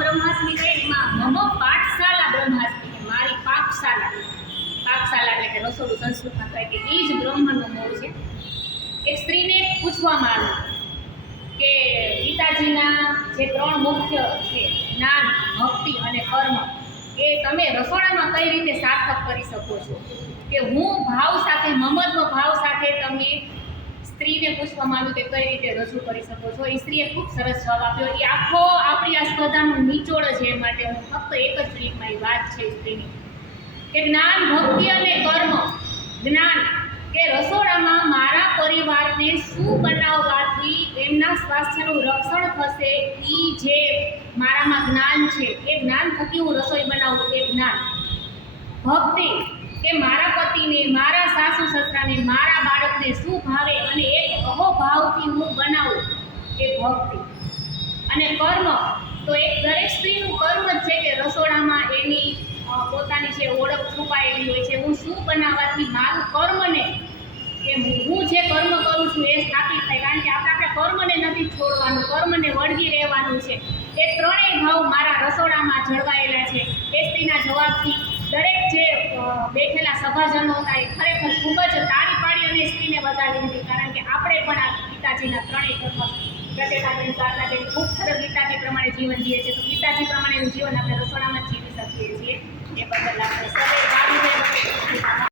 બ્રહ્માસ્મિ કહે એમાં મમ પાઠશાલા બ્રહ્માસ્મિ, મારી પાકશાલા. પાકશાલા એટલે કે રસોડું સંસ્કૃતમાં કહે કે એ જ બ્રહ્મનું મૂળ છે. એક સ્ત્રીને પૂછવામાં આવ્યું કે પિતાજીના જે 3 મુખ્ય છે જ્ઞાન, ભક્તિ અને કર્મ, એ તમે રસોડામાં કઈ રીતે સાર્થક કરી શકો છો? કે હું ભાવ સાથે, મમત્વ ભાવ સાથે તમે સ્ત્રીને પૂછવામાં આવ્યું કે કઈ રીતે રજૂ કરી શકો છો. એ સ્ત્રીએ ખૂબ સરસ જવાબ આપ્યો. એ આખો આપણી આ સ્પર્ધાનું નિચોડ છે. એ માટે હું ફક્ત એક જ મિનિટમાં એ વાત છે સ્ત્રીની કે જ્ઞાન, ભક્તિ અને કર્મ. જ્ઞાન કે રસોડામાં મારા પરિવારને શું બનાવવાથી એમના સ્વાસ્થ્યનું રક્ષણ થશે, એ જે મારામાં જ્ઞાન છે, એ જ્ઞાન થકી હું રસોઈ બનાવું, એ જ્ઞાન. ભક્તિ કે મારા પતિને, મારા સાસુ સસરાને, મારા બાળકને શું ભાવે અને એક અહોભાવથી હું બનાવું, એ ભક્તિ. અને કર્મ તો એક દરેક સ્ત્રીનું કર્મ જ છે કે રસોડામાં એની પોતાની જે ઓળખ છુપાયેલી હોય છે. હું શું બનાવવાથી મારું કર્મને, કે હું જે કર્મ કરું છું એ સ્થાપિત થાય. કારણ કે આપણે કર્મને નથી છોડવાનું, કર્મને વળગી રહેવાનું છે. એ ત્રણેય ભાવ મારા રસોડામાં જળવાયેલા છે. એ સ્ત્રીના જવાબથી દરેક જે બેઠેલા સભાજનો હતા એ ખરેખર ખૂબ જ તાળી પાડી અને સ્ત્રીને વધાવી દીધી. કારણ કે આપણે પણ આ પિતાજીના ત્રણેય કર્મ પ્રત્યેતાની પ્રાર્થના કરી ખૂબ સરસ પિતાજી પ્રમાણે જીવન જીવે છે. તો પિતાજી પ્રમાણેનું જીવન આપણે રસોડામાં જ જીવી શકીએ છીએ. એ બદલ આપણે સદૈવ